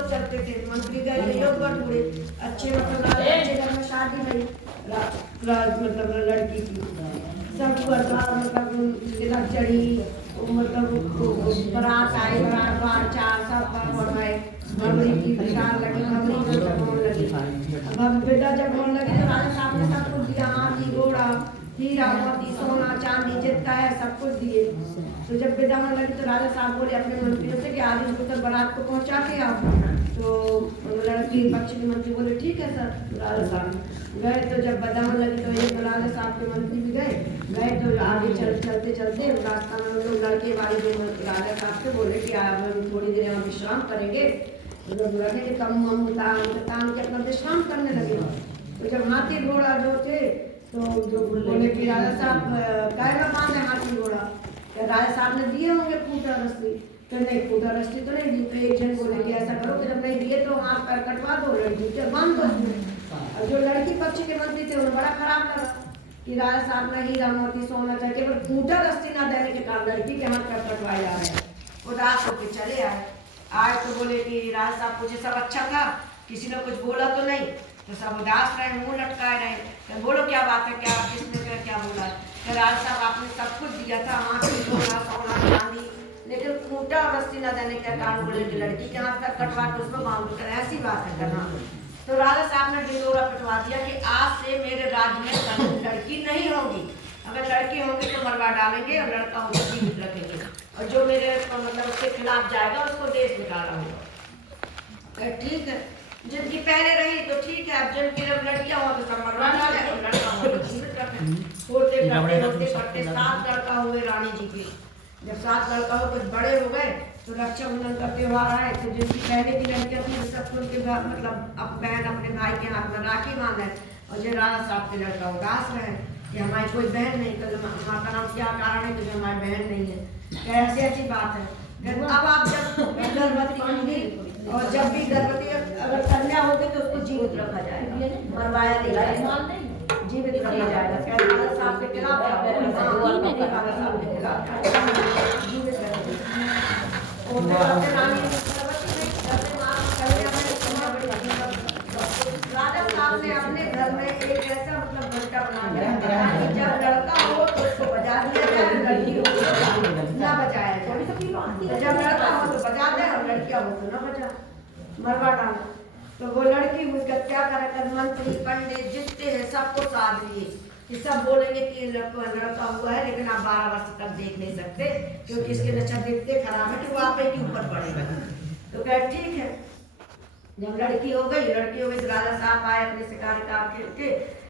लोग चलते थे, मंत्री गए थे योग बटूरे, अच्छे मतलब अच्छे घर में शादी भई, मतलब लड़की की सब मतलब तिलक चढ़ी, मतलब बारात आए, बारात बार चार सब बढ़ाए, भगरी की विशाल लगी, भगरी जब होने लगी, अब बेटा जब होने लगी तो राजा साहब ने सब कुछ दिया, हाथी घोड़ा हीरा मोती सोना चांदी जितना है सब कुछ दिए। तो जब विदा होने लगी तो राजा साहब बोले अपने मंत्रियों से कि आज इसको तो बारात को पहुंचा के आओ। तो लड़की पक्ष के मंत्री बोले ठीक है सर। राजा साहब गए, तो जब विदा होने लगी तो एक राजा साहब के मंत्री भी गए तो आगे चलते चलते रास्ता में हम लोग लड़के वाली राजा साहब से बोले कि आप हम थोड़ी देर हम विश्राम करेंगे, तो लगे कि कम हम तान के अपना विश्राम करने लगे। तो जब हाथी घोड़ा जो थे तो जो बोले कि राजा साहब काय का बांधे हाथी घोड़ा, क्या राजा साहब ने दिए होंगे फूटा रस्सी, तो नहीं फूटा रस्सी तो नहीं दी। तो एक जन बोले कि ऐसा करो कि जब नहीं दिए तो हाथ पैर कटवा दो, लड़की के बांध दो। और जो लड़की पक्ष के मंत्री थे उन्हें बड़ा खराब लगा कि राजा साहब ने हीरा मोती सोना चाहिए, केवल फूटा रस्सी ना देने के कारण लड़की के हाथ पैर कटवाए जा रहे हैं। उदास होकर चले आए तो बोले कि राजा साहब पूछे सब अच्छा था, किसी ने कुछ बोला तो नहीं, तो सब उदास रहे, मुंह लटकाए रहे, तो बोलो क्या बात है, क्या किसने क्या बोला। तो राजा साहब आपने सब कुछ दिया था, हाथी घोड़ा सोना चांदी, लेकिन खूंटा और रस्सी न देने के कारण बोले कि लड़की के हाथ तक कटवा के उसमें बांध कर, ऐसी बात है करना। तो राजा साहब ने ढिंडोरा पिटवा दिया कि आज से मेरे राज्य में लड़की नहीं होगी, अगर लड़की होगी तो मरवा डालेंगे और लड़का होगा जीवित रखेंगे, और जो मेरे मतलब उसके खिलाफ जाएगा उसको देश निकाला होगा। ठीक है, जिनकी पहले रही तो ठीक है, अब जिनकी जब लड़कियां हो तो सब मरवा डाले और लड़का हो तो जीवित रखे। होते करते 7 लड़का हुए रानी जी के। जब 7 लड़का हो कुछ बड़े हो गए तो रक्षाबंधन का त्योहार आए, तो जिनकी पहले की लड़कियां थी सब उनके मतलब अब बहन अपने भाई के हाथ में राखी बांधे, और जो राजा साहब के लड़का उदास रहे कि हमारी कोई बहन नहीं, तो माता नाम क्या कारण है कि हमारी बहन नहीं है, कैसी अच्छी बात है। अब आप जब गर्भवती होंगी और जब भी गर्भवती अगर कन्या होगी तो उसको जीवित रखा जाएगा, मरवाया नहीं जाएगा, जीवित रखा जाएगा। राजा साहब के खिलाफ जीवित राजा साहब ने अपने घर में एक ऐसा मतलब घंटा बना दिया कि जब लड़का हो तो उसको बजा दिया जाए, लड़की हो ना बजाया जाए, जब लड़का हो तो बजा दे और लड़कियां हो तो ना बजा, मरवा डाला। तो वो लड़की उसका क्या करेगा, मंत्री पंडित जितने हैं सबको साध लिए कि सब बोलेंगे कि लड़का हुआ है, लेकिन आप 12 वर्ष तक देख नहीं सकते क्योंकि इसके नक्षत्र इतने खराब है कि वो आप ही के ऊपर पड़ेगा। तो कह ठीक है, जब लड़की हो गई तो राजा साहब आए अपने शिकार के